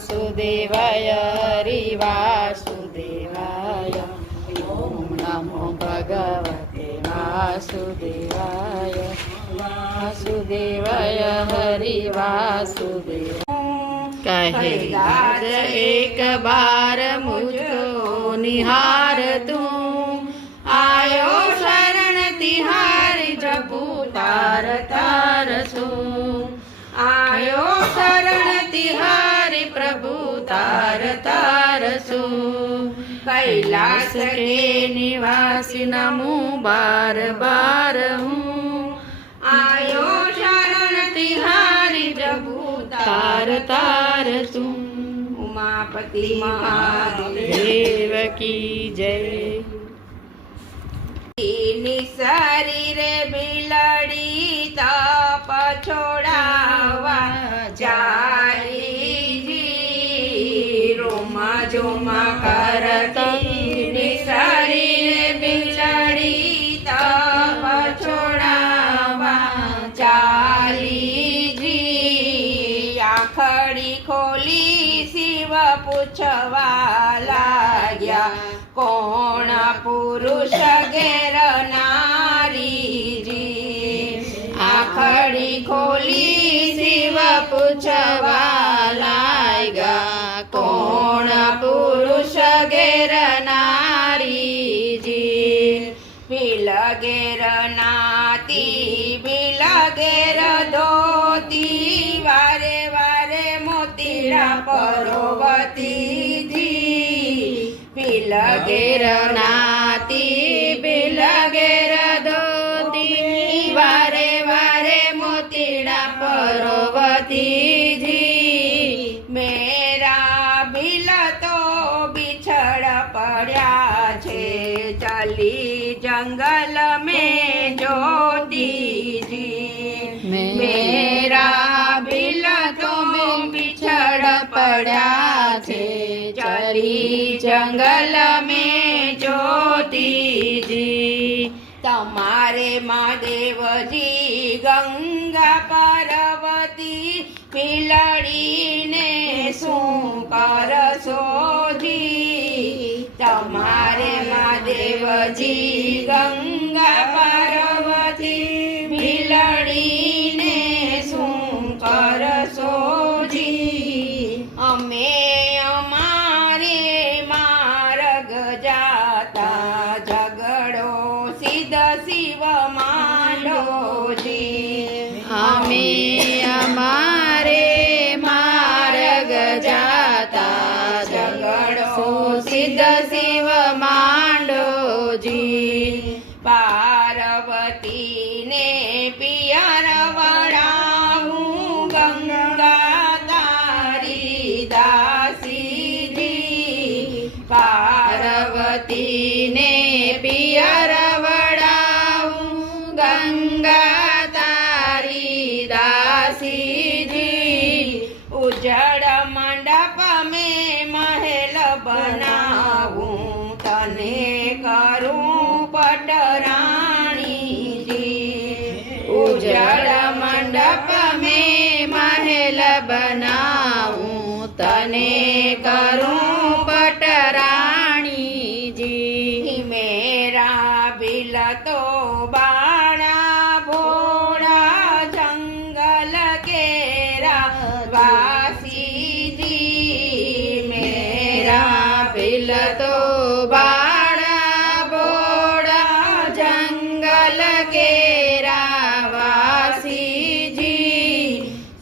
વાસુદેવાય હરિ વાસુદેવાય. ઓમ નમો ભગવતે વાસુદેવાય. वासुदेवाय हरि वासुदेव. कहे राज एक बार मुझको निहार तू, आयो शरण तिहारी प्रभु तार तार सो. आयो शरण तिहारी प्रभु तार तार सो. कैलाश के निवासी नमो बार बार हूँ, आयो शरण तिहारी प्रभु तार तार तू. उमापति महादेव की जय. शरीरे बिलड़ी तप छोड़ावा जाई जी, रोमा जोमा करती शरीरे बिलड़ी तप छोड़ावा चाली जी. आखड़ी खोली शिव पूछवा लाग्या, कोण पुरुष घेर नारी जी. आखड़ी खोली शिव पूछवा लाग्या, कोण पुरुष घेर नारी जी. बिलगेर नाती बिलगेर धोती, वारे वारे मोतीड़ा परोवती जी. बिलगेर नाती बिलगेर धोती, वारे वारे मोतीड़ा परोवती जी. मेरा बिल तो बिछड़ पड़ा छे, चली जंगल में ज्योति जी. मेरा बिल तो बिछड़ पड़ा छे, चली जंगल में ज्योति जी. तमारे महादेवजी गंगा पार्वती, बिलड़ी ने शू करशो जी. तमारे महादेवजी गंगा पार्वती, बिलड़ी ने शू करशो जी. अमे अमारे मार्ग जाता, झगड़ो सिद्ध शिव मांडो जी. अमे अमारे मार्ग जाता, झगड़ो सिद्ध शिव मांडो जी. पार्वती ने पियर वड़ाऊं, गंगा तारी दासी जी. पार्वती ने पियर वड़ाऊं, गंगा तारी दासी जी. उजड़ मंडप में महल बनाऊं, तने करूं पटरानी जी. उजड़ मंडप में महल बनाऊं, तने करूं पटरानी जी. मेरा बिल तो बाणा भोड़ा, जंगल केरा वासी जी. मेरा बिल तो बाणा भोड़ा, जंगल केरा वासी जी.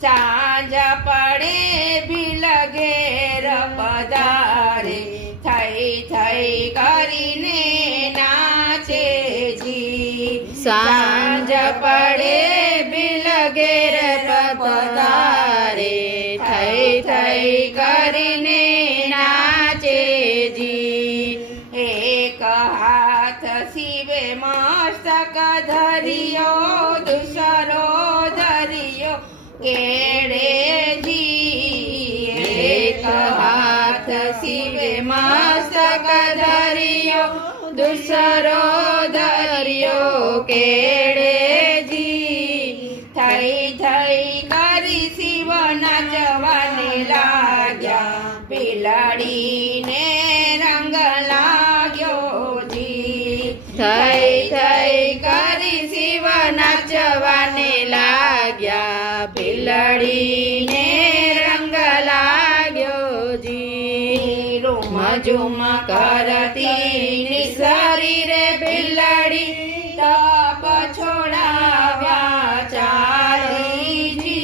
सांझ पड़े बिल घेर पधारे, थई थई करीने नाचे जी. सांझ पड़े बिल घेर पधारे, थई थई करीने नाचे जी. एक हाथ शिवे मस्तक धरियो, दूसरो धरियो केड़े जी. एक हाथ शिवे मस्तक धरियो, दूसरो धरियो केड़े जी. थई थई करी शिव नाचवाने लाग्या, બિલાડીને રંગ લાગ્યો જી થઈ થઈ કરી શિવ નાચવાને લાગ્યા બિલાડીને રંગ લાગ્યો જી રૂમ ઝૂમ કરતી શરીરે બિલાડી તપ છોડાવ્યા ચાલીજી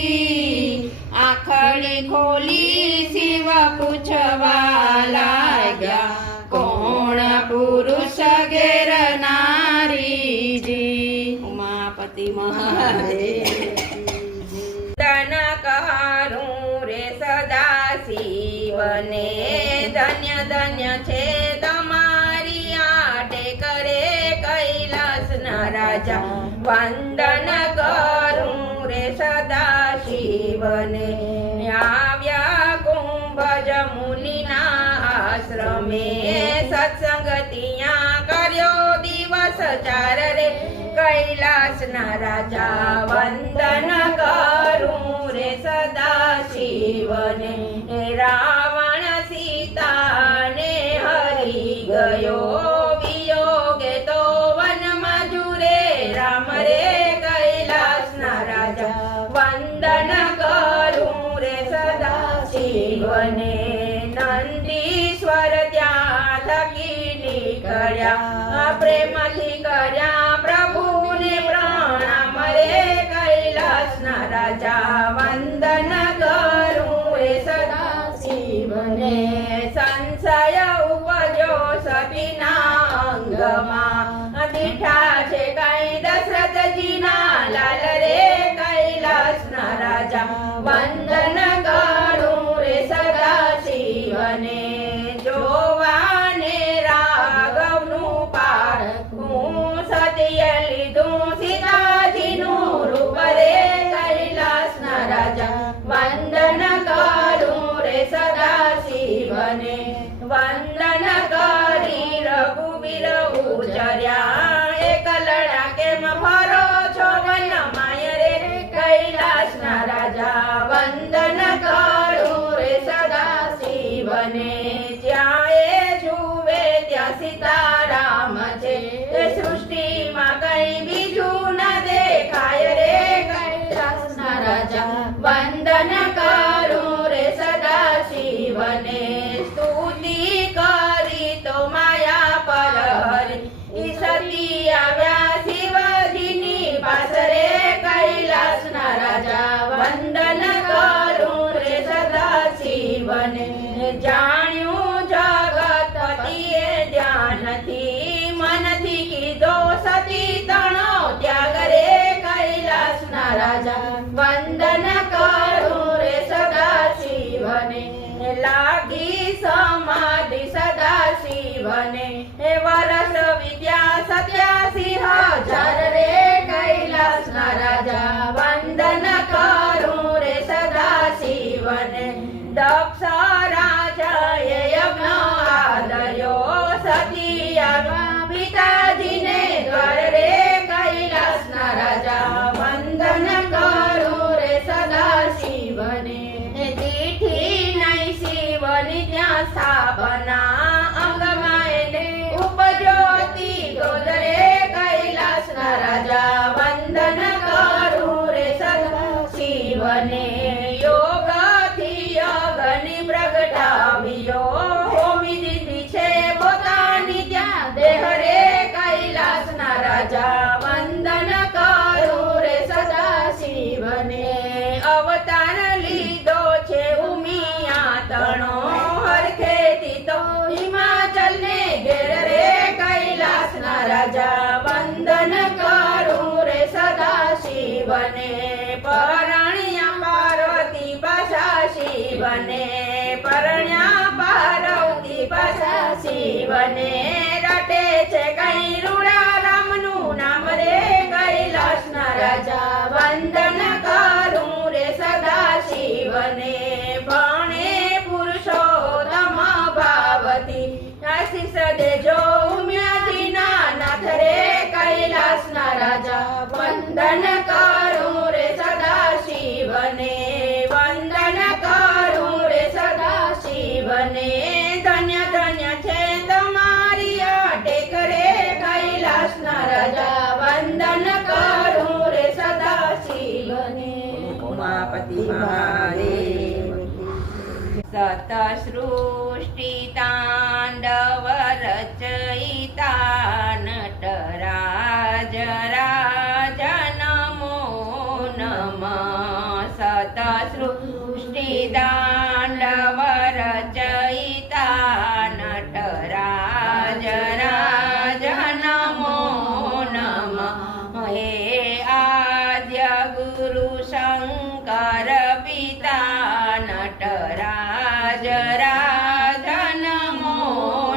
આંખડી ખોલી શિવ પૂછવા લાગ્યા કોણ પુરુષ ઘેર નારીજી ઉમાપતિ મહાદેવ ધન કરું રે સદા શિવને ધન્ય ધન્ય છે તમારી આટે કરે કૈલાસના રાજા વંદન કરું રે સદા શિવને આવ્યા કુંભજ મુનિના આશ્રમે સત્સંગ ત્યાં કર્યો દિવસ 4 રે કૈલાસના રાજા વંદન કરું રે સદા શિવને રાવણ સીતાને હરી ગયો વિયોગે તો વનમાં જુરે રામ રે કૈલાસના રાજા વંદન કરું રે સદા શિવને નંદીશ્વર ત્યાં થકી નીકળ્યા પ્રેમથી કર્યા પ્રભુને પ્રણામ રે કૈલાસના રાજા વંદન કરું રે સદા શિવને સંશય ઉપજો સતીના અંગમાં દીઠા છે કઈ દશરથજીના લાલ રે કૈલાસના રાજા વંદન કરું રે સદા શિવને જોવાને રાઘવનું પારખું સતીએ લીધું સીતાજીનું રૂપ રે કૈલાસના રાજા વંદન કરું રે સદા શિવને વંદન કરી રઘુવીર ઉચર્યા એક લડા કેમ ફરો છો વનમાય રે કૈલાસના રાજા વંદન કરું રે સદા શિવને જ્યાં એ જુએ ત્યાં સીતારામ છે એ સૃષ્ટિમાં કઈ બીજું ન દેખાય રે કૈલાસના રાજા વંદન કરું રે સદા શિવને સ્તુતિ કરી તો માયા પર હરી સતી આવ્યા શિવજીની પાસ રે કૈલાસના રાજા વંદન કરું રે સદા શિવને જાણ્યું જગતપતિએ ધ્યાનથી મનથી કીધો સતી તણો ત્યાગ રે કૈલાસના રાજા વંદન કરું રે સદા શિવને લાગી સમાધિ સદા શિવને વરસ વિદ્યા 87,000 રે કૈલાસના રાજા વંદન કરું રે સદા શિવને દક્ષ રાજાએ યજ્ઞ આદર્યો સતી આવ્યા પિતાજીને દ્વાર રે કૈલાસના રાજા વંદન કરું રે સદા શિવને દીઠી નહીં શિવની ત્યાં સ્થાપના અંગમાં એને ઉપજ્યોતિ ક્રોધ રે કૈલાસના રાજા વંદન કરું રે સદા શિવને યોગથી અગ્નિ પ્રગટાવ્યો હોમી દીધી છે પોતાની ત્યાં દેહ રે કૈલાસના રાજા વંદન કરું રે સદા શિવને અવતાર લીધો છે ઉમિયા તણો હરખેથી તો હિમાચલ ને ઘેર રે કૈલાસના રાજા વંદન કરું રે સદા શિવને પરણ્યા પાર્વતી પાછા શિવને પરણ્યા પાર્વતી પાછા શિવને રટે છે કઈ રૂડા રામનું નામ રે કૈલાસના રાજા વંદન કરું રે સદા શિવને ભણે પુરુષોત્તમ ભાવતી આશીષ દેજો ઉમ્યાજીના નાથ રે કૈલાસના રાજા વંદન કરું રે સદા શિવને વંદન કરું રે સદા શિવને सृष्टि तांडव रचयिता नटराज राज नमो नमः सृष्टि तांडव रचयिता नटराज राज नमो नमः हे आद्य गुरु शंकर पिता नटराज राज नमो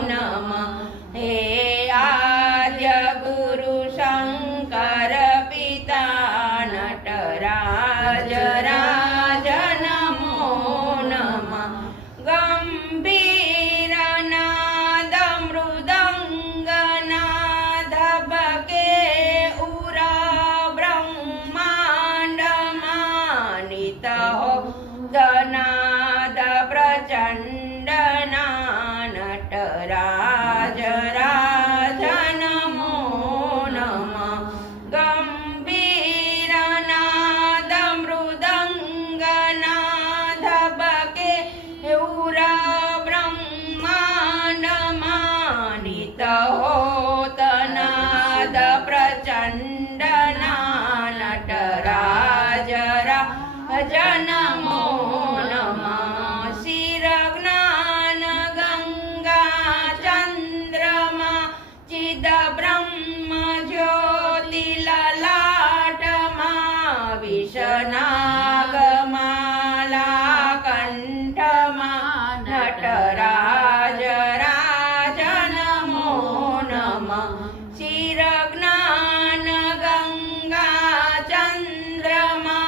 नमः हे आद्य गुरु शंकर पिता नटराज राज नमो नमः गंभीर नाद मृदंग नाद बके उरा ब्रह्मांड मानित हो गनाद प्रचंड नटराज राज नमो नमः गंभीर नाद मृदंग नाद बके उरा ब्रह्मांड मानित होत नाद प्रचंड नटराज राज नमो नमः शिर ज्ञान गंगा चंद्रमा चिद ब्रह्म ज्योति ललाटमा विषनागमाला कंठमा नटराज राज नमो नमः शिर ज्ञान गंगा चंद्रमा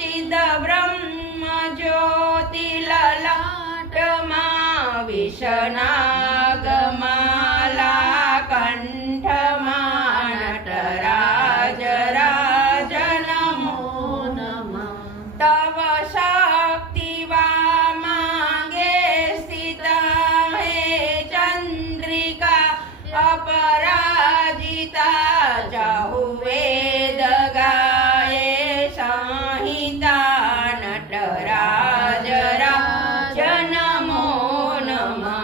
चिद ब्रह्म ज्योति ललाटमा विषनागमाला कंठमा नटराज राज नमो नमः तव शक्ति वामांगे स्थिता हे चंद्रिका अपराजिता चहुवेद गाये संहिता नटराज राज नमो नमः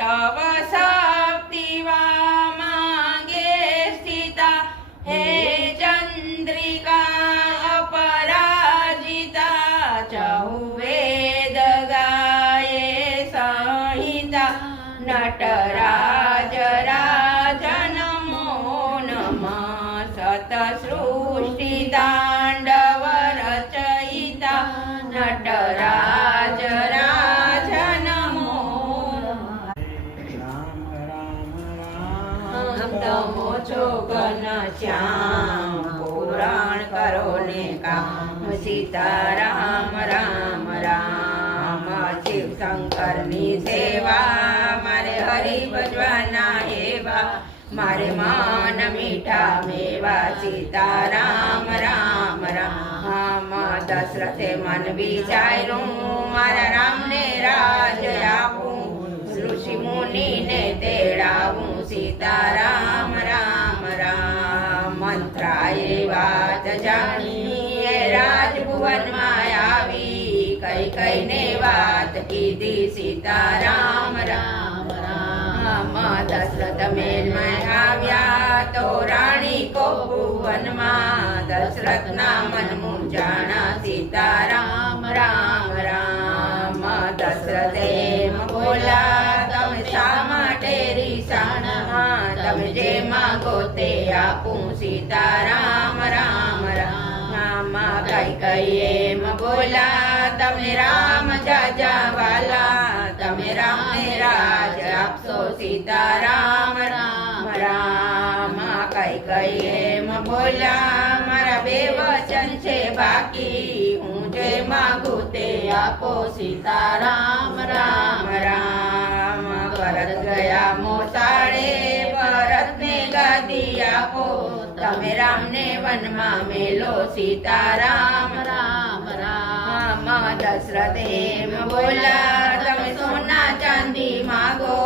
तव शक्ति वामांगे स्थिता हे चंद्रिका अपराजिता चहुवेद गाये संहिता नटराज राज नमो नमः सृष्टि तांडव रचयिता नटराज राज नमो नमः हम तमो છો ઘનશ્યામ પુરાણ કરો ને કામ સીતારામ રામ રામ શિવ શંકરની સેવા મારે હરિ ભજવાના એવા મારે મન મીઠા મેવા સીતારામ રામ રામ દશરથે મન વિચાર્યું મારા રામને રાજ આપું ઋષિ મુનિને તેડાવું સીતારામ રામ રામ મંત્રાએ વાત જાણી એ રાજભુવનમાં આવી કઈ કઈને વાત કીધી સીતારામ રામ રામ દશરથ મેલમાં આવ્યા તો રાણી કો ભુવનમાં દશરથના મન મૂંઝાણા સીતારામ રામ રામ દશરથે એમ બોલ્યા તમે શા માટે રીસાણા તમે જે માંગો તે આપું સીતારામ રામ રામ કઈ કઈ એમ બોલ્યા તમે રામ જાજા વાલા તમે રામને રાજ આપશો સીતારામ રામ રામ કઈ કઈ એમ બોલ્યા મારા બે વચન છે બાકી હું જે માંગુ તે આપો સીતારામ રામ રામ ભરત ગયા મોસાળે ભરતને ગાદી આપો તમે રામને વનમાં મેલો સીતારામ રામ રામ દશરથ એમ બોલ્યા તમે સોના ચાંદી માગો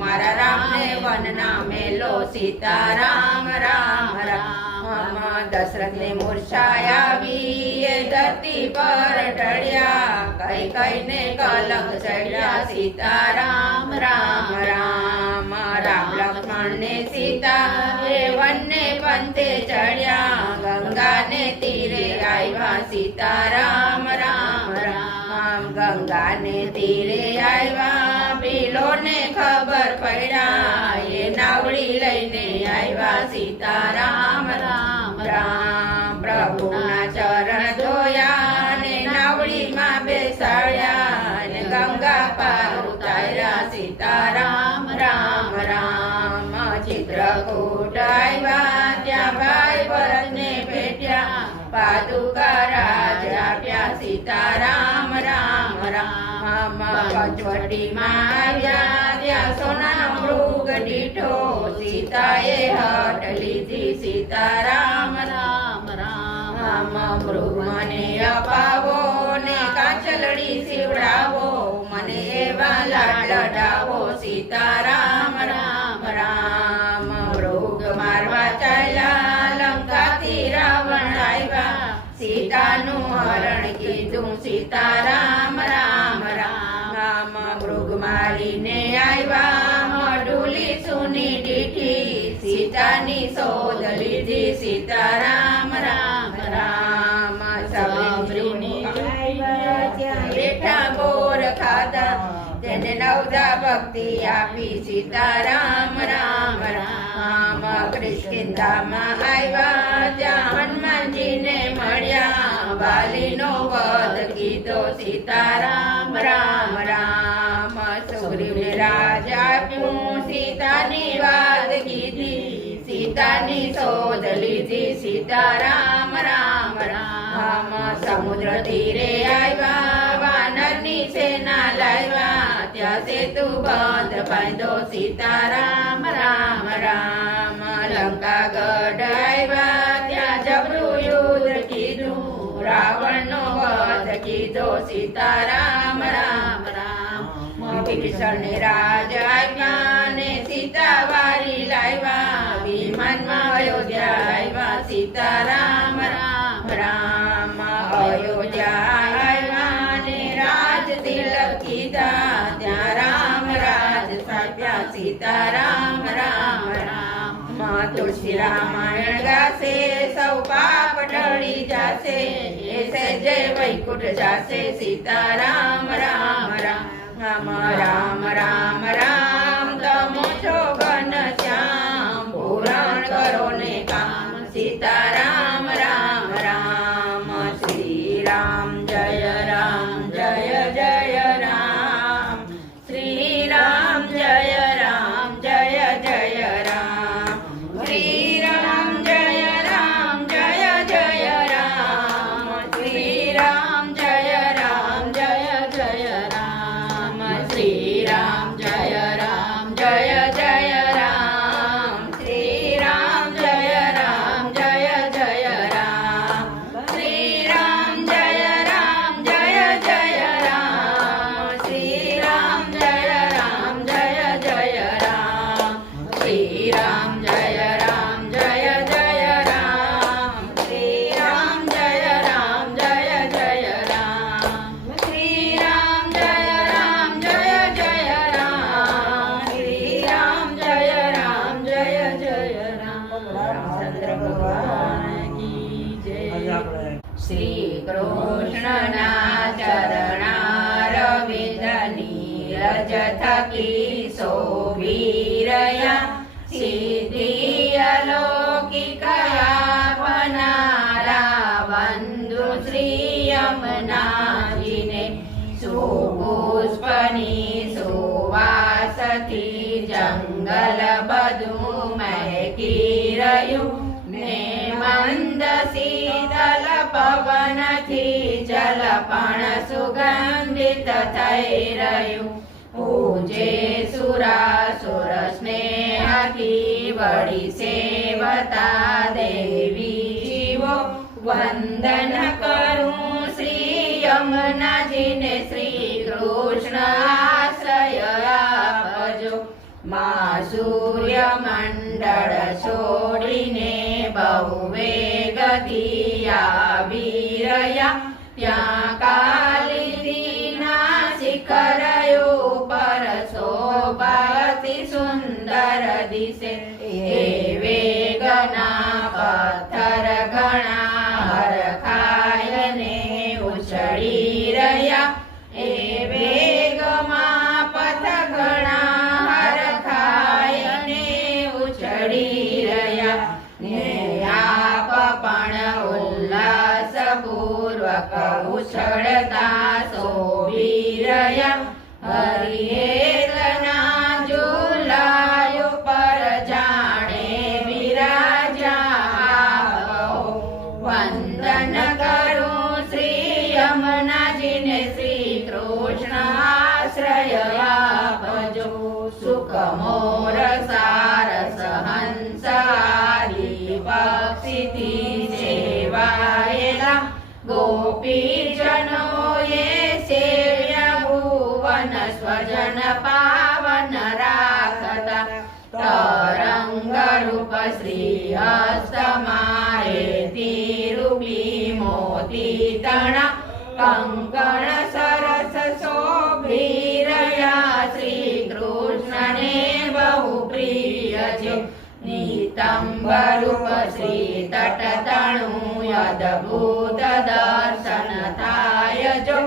મારા રામને વનના મેલો સીતારામ રામ રામ દશરથને મૂર્છા આવી એ ધરતી પર ઢળ્યા કઈ કઈને કલંક ચડ્યા સીતારામ રામ રામ રામ લક્ષ્મણ ને સીતા એ વનને પંથે ચડ્યા ગંગાને તીરે આવ્યા સીતારામ રામ રામ ગંગાને તીરે આવ્યા ભીલોને ખબર પડ્યા એ નાવડી લઈને આવ્યા સીતારામ રામ રામ પ્રભુના ચરણ ધોયા ને નાવડીમાં બેસાડ્યા ને ગંગા પાર ઉતાર્યા સીતારામ રામ રામ ચિત્રકૂટ આવ્યા ત્યાં ભાઈ ભરતને ભેટ્યા પાદુકા રાજ આપ્યા સીતારામ રામ રામ પંચવટીમાં આવ્યા ત્યાં સોનાનો મૃગ દીઠો સીતાએ હટ લીધી સીતારામ રામ રામ મૃગ મને અપાવો ને કાચલડી સીવડાવો મને એવા લાડ લડાવો સીતારામ રામ રામ મૃગ મારવા ચાલ્યા લંકાથી રાવણ આવ્યા સીતાનું હરણ કીધું સીતારામ રામ રામ મૃગ મારીને આવ્યા મઢુલી સુની દીઠી સીતાની શોધ લીધી સીતારામ રામ રામ સબરીની બેઠા બોર ખાધા તેને નવદા ભક્તિ આપી સીતારામ રામ રામ કિષ્કિંધામાં આવ્યા ત્યાં હનુમાનજીને મળ્યા વાલીનો વધ કીધો સીતારામ રામ રામ સુગ્રીવને રાજ આપ્યું સીતાની વાત કીધી સીતાની શોધ લીધી સીતારામ રામ રામ સમુદ્ર તીરે આવ્યા વાનરની સેના લાવ્યા ત્યાં સેતુ બંધ બાંધો સીતારામ રામ રામ લંકા ગઢ આવ્યા ત્યાં જબરું યુદ્ધ કીધું રાવણનો વધ કીધો સીતારામ રામ રામ વિભીષણને રાજ આપ્યા ને સીતા વારી લાવ્યા વિમાનમાં અયોધ્યા આવ્યા સીતારામ રામ રામ અયોધ્યા આવ્યા ને રાજ તિલક કીધા ત્યાં રામ રાજ સ્થાપ્યા સીતારામ રામ રામ તુલસી રામાયણ ગાશે સૌ પાપ ટળી જાશે એસે જય વૈકુંઠ જાશે સીતારામ રામ રામ રામ રામ રામ તમો છો ઘન શ્યામ પુરાણ કરો ને કામ સીતારામ રામ રામ શ્રી રામ જય રામ શ્રી રામ જય રામ જય જય રામ શ્રી રામ જય રામ જય જય રામ શ્રી રામ જય રામ જય જય રામ શ્રી રામ જય રામ જય જય રામ શ્રી રામ જય રામ જય જય રામ શ્રી રામ જય રામ જય જય રામ શ્રી રામ જય રામ જય જય રામ શ્રી રામ જય રામ જય જય રામ શ્રી રામ જય રામ જય જય રામ શ્રી રામ જય રામ જય જય રામ શ્રી રામ જય રામ જય જય રામ રામચંદ્ર ભગવાન કી જય શ્રી કૃષ્ણના ચરણારવિંદની રજ થકી શોભી રહ્યા સિદ્ધિ અલૌકિકયા પનારા વંદુ શ્રી યમુનાજીને સુપુષ્પની સુવાસથી જંગલ બધું મહેકી રહ્યું ને મંદ શીતલ પવનથી જલ પણ સુગંધિત થઈ રહ્યું પૂજે સુરાસુર સ્નેહથી વળી સેવતા દેવી જીવો વંદન કરું શ્રી યમુનાજીને શ્રી કૃષ્ણ આશ્રય આપજો માં સૂર્યમંડળ છોડીને બહુ વેગથી આવી રહ્યા ત્યાં કાલિંદીના શિખર ઉપર શોભાતી સુંદર દિશે એ વેગના પથ્થર ઘણા હરખાયને ઉછળી રહ્યા એ વેગમાં પથ્થર ઘણા હરખાયને ઉછળી રહ્યા ને આપ પણ ઉલ્લાસપૂર્વક ઉછળતા શોભી રહ્યા હરિહેતના ઝૂલા ઉપર જાણે બિરાજા વંદન કરું શ્રી યમુનાજીને શ્રી કૃષ્ણ આશ્રય આપજો સુખ મોર સારસ હંસ આદિ પક્ષીથી સેવાયેલા ગોપીજનોએ સેવ્ય ભુવન સ્વજન પાવન રાખતા તરંગ રૂપ શ્રી હસ્તમારે તિરૂપી મોતી તણા કંકણ સરસ શોભી રહ્યા શ્રી કૃષ્ણને બહુ પ્રિય છે નિતંબ રૂપ શ્રી તટ તણું અદભુત દર્શન થાય જો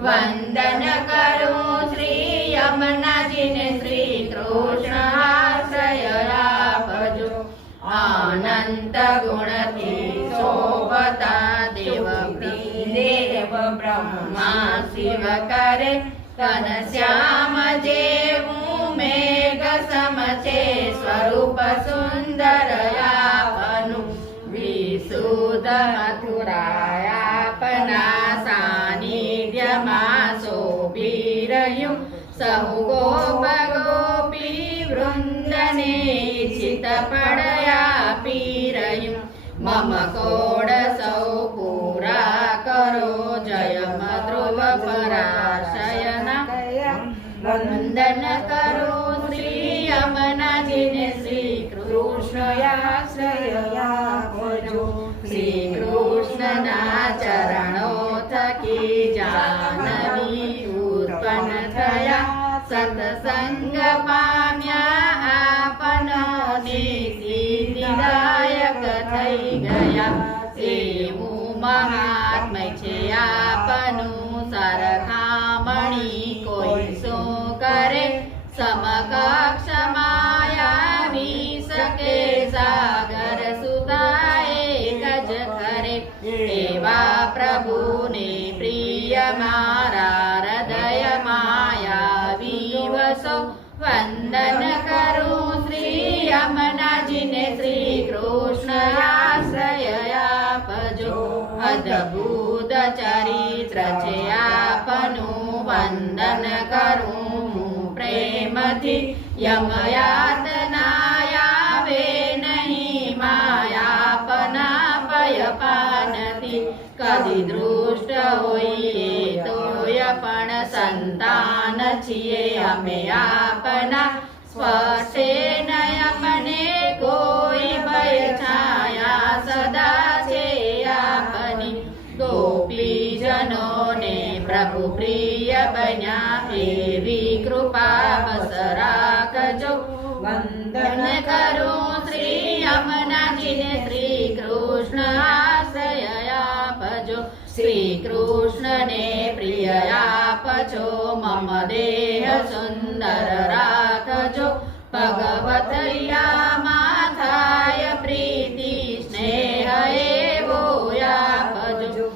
વંદન કરું શ્રી યમુનાજીને શ્રી કૃષ્ણ આશ્રય આપજો અનંત ગુણથી શોભતા દેવ બ્રહ્મા શિવ કરે ઘનશ્યામ જેવું મેઘ સમ છે સ્વરૂપ સુંદર આપનું વિશુદ્ધ મથુરા આપના સાનિધ્યમાં શોભી રહ્યું સહુ ગોપ ગોપી વૃંદને ઈચ્છિત પડ્યા પી રહ્યું મમ કોડ સૌ પૂરા કરો જય ધ્રુવ પરાશયના વંદન કરો શ્રી યમુનાજીને શ્રી કૃષ્ણ આશ્રય આપજો શ્રી કૃષ્ણના ચરણો થકી જાનવી ઉત્પન્ન થયા સત્સંગ પામ્યા આપનો સિદ્ધિદાયક થઈ ગયા એવું મહાત્મય છે આપનું સરખામણી કોઈ શું કરે સમકક્ષ માયા શકે સાગર સુતા એક જ કરે એવા પ્રભુને પ્રિય મારા હૃદય માયા વિવસો વંદન કરું શ્રી યમુનાજીને શ્રી કૃષ્ણ આશ્રય આપજો અદ્ભુત ચરિત્ર છે આપનું વંદન કરું પ્રેમથી યમયાતના આવે નહીં માયાપના ભયપાનથી કદી દૃષ્ટ હોઈએ તોય પણ સંતાન છીએ અમે આપના સ્પર્શે નયમને કોઈ ભય છાયા સદા છે આપની ગોપીજનોને પ્રભુ પ્રિય બન્યા એવી કૃપા બસ રાખજો વંદન કરું શ્રી યમુનાજીને શ્રી કૃષ્ણ આશ્રય આપજો શ્રી કૃષ્ણને પ્રિય આપજો મમ દેહ સુંદર રાખજો ભગવત યામાં થાય પ્રીતિ સ્નેહ એવો આપજો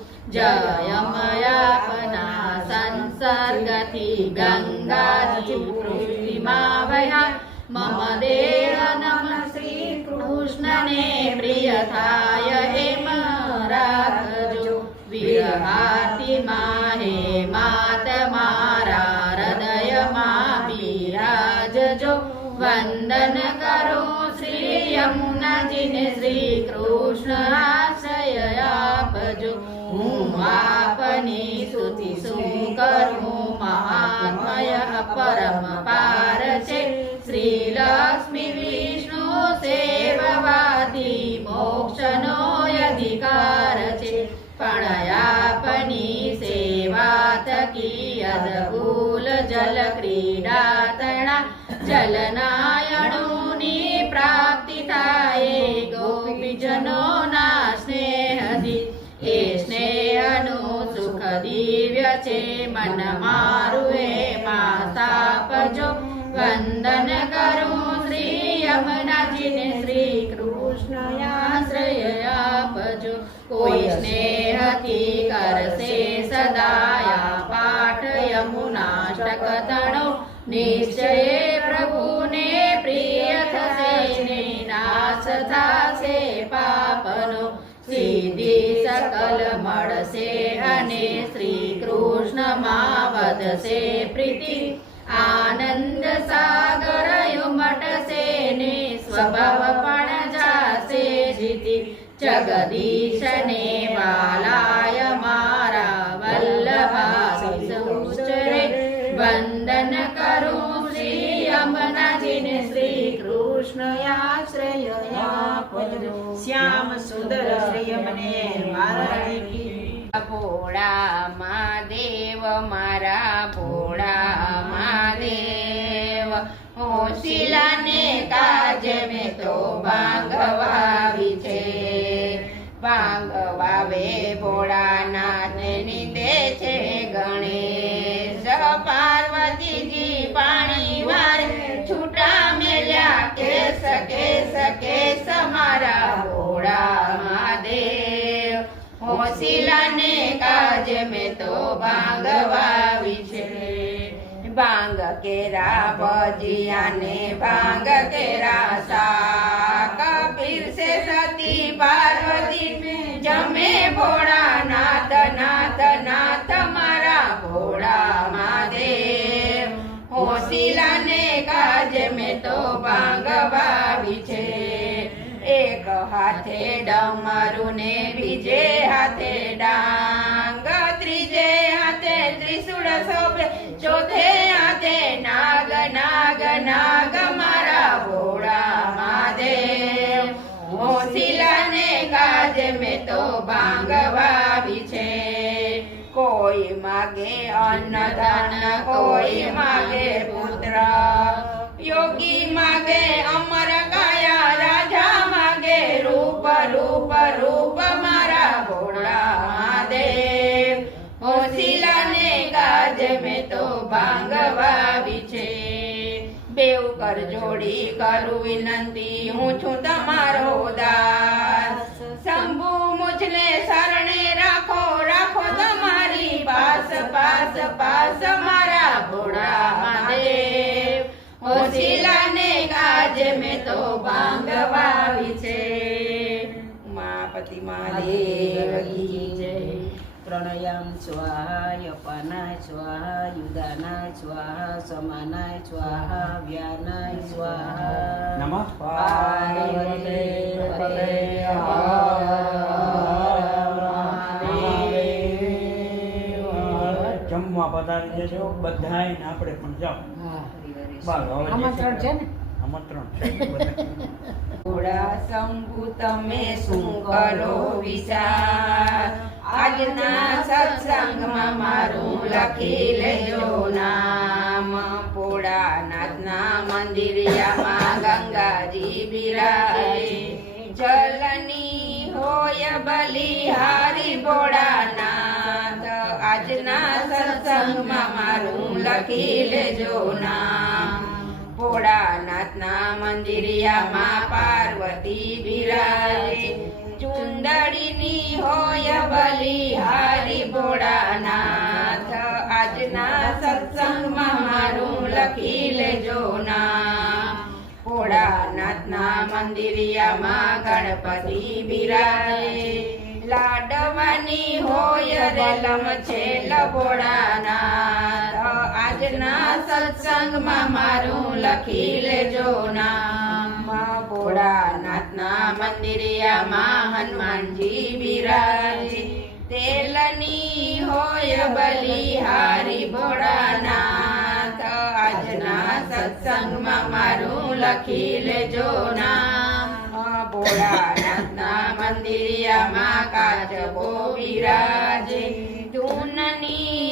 જયમયાપના સંસર્ગથી ગંગાજી પૃથ્વીમાં વહ્યા મમ દેહ નમ શ્રી કૃષ્ણને પ્રિય થાય એમ રાખજો વિરહાર્થીમાં હે માત મારા હૃદયમાં બિરાજજો વંદન કરો શ્રી યમુનાજીને શ્રી કૃષ્ણ આશ્રય આપજો હું આપની સ્તુતિ શું કરું મહાત્મય પરમ પાર છે શ્રી અદભૂલ જલ ક્રીડા તણા જલનાયણોની પ્રાપ્તિ થાય ગોપીજનોના સ્નેહથી એ સ્નેહનું સુખ દિવ્ય છે મન મારું એ માતા પરજો વંદન કરું શ્રી યમુનાજીને શ્રી કૃષ્ણ આશ્રય આપજો કોઈ સ્નેહથી કરશે સદાયા પાઠ યમુનાષ્ટક તણો નિશ્ચય પ્રભુને પ્રિય થશે ને નાશ થશે પાપનો સિદ્ધિ સકલ મળશે અને શ્રી કૃષ્ણમાં વધશે પ્રીતિ આનંદ સાગર ઉમટશે ને સ્વભાવ પણ જાશે જીતી જગદીશને વાલાય મારા વલ્લભા વંદન કરું શ્રી યમુનાજીને શ્રી કૃષ્ણ આશ્રય આપજો શ્યામ સુંદર શ્રી યમને મારા ભોળા મહાદેવ મારા ભોળા મહાદેવ હોશિલાને કાજે મેં તો ભાંગ વાવી છે ભાંગ વાવે ભોળાનાથને નિંદે છે ગણેશ પાર્વતીજી પાણી વારે છૂટા મેલ્યા કેસ કેસ કેસ મારા ભોળા મહાદેવ હોશિલાને કાજે મેં તો ભાંગ વાવી છે ભાંગ કેરા ભજીયાને ભાંગ કેરા શાક પીરસે સતી પાર્વતી જમે ભોળા નાથ નાથ નાથ મારા ભોળા મહાદેવ હોશિલાને કાજે મેં તો ભાંગ વાવી છે એક હાથે ડમરું ને બીજે હાથે ડાંગ ત્રીજે હાથે ત્રિશૂળ શોભે ચોથે હાથે નાગ નાગ નાગ મારા ભોળા મહાદેવ હોશિલાને કાજે મેં તો ભાંગ વાવી છે કોઈ માગે અન્નદાન કોઈ માગે પુત્ર યોગી માગે અમર કાયા રાજા માગે રૂપ રૂપ રૂપ મારા ભોળા મહાદેવ હોશિલાને કાજે મેં તો ભાંગ વાવી છે બેઉ કર જોડી કરું વિનંતી હું છું તમારો દાસ શંભુ મુજને શરણે રાખો રાખો તમારી પાસ પાસ પાસ મારા ભોળા મહાદેવ હોશિલાને કાજે મેં તો ભાંગ વાવી છે ઉમાપતિ મહાદેવ કી જય પ્રણયમ સ્વાહા યપાનાય સ્વાહા યુદાનાય સ્વાહા સમાનાય સ્વાહા વ્યાનાય સ્વાહા નમઃ પાર્વતી પતે જમવા પધારી જજો બધાય ને આપણે પણ જાઓ આમંત્રણ છે ને આમંત્રણ છે ભોળા શંભુ તમે શું કરો વિચાર આજના સત્સંગમાં મારું લખી લેજો નામ ભોળાનાથના મંદિરિયામાં ગંગાજી બિરાજે જલની હોય બલિહારી ભોળાનાથ આજના સત્સંગમાં મારું લખી લેજો નામ ભોળાનાથના મંદિરિયામાં પાર્વતી બિરાજે ચુંદડીની હોય બલિહારી ભોળાનાથ આજના સત્સંગમાં મારું લખી લેજો નામ ભોળાનાથના મંદિરિયામાં ગણપતિ બિરાજે લાડવાની હોય રેલમ છેલ ભોળાનાથ આજના સત્સંગમાં મારું લખી લેજો નામ ભોળાનાથના મંદિરિયામાં હનુમાનજી બિરાજે તેલની હોય બલિહારી ભોળાનાથ આજના સત્સંગમાં મારું લખી લેજો નામ ભોળાનાથના મંદિરિયામાં કાચબો બિરાજે ચૂનની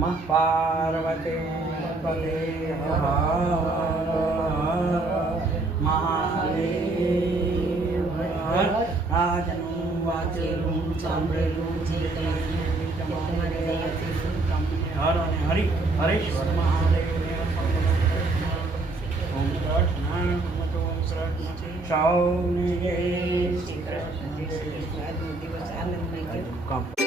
નમઃ પાર્વતી પતે હર મહાદેવ હર. આજનું વાંચેલું સાંભળેલું જે કંઈ તમારે દયાથી હર અને હરિ હરેશ્વર મહાદેવને ઓમ કૃષ્ણ સૌને જય શ્રી કૃષ્ણ. આજનો દિવસ આનંદમય ગયો.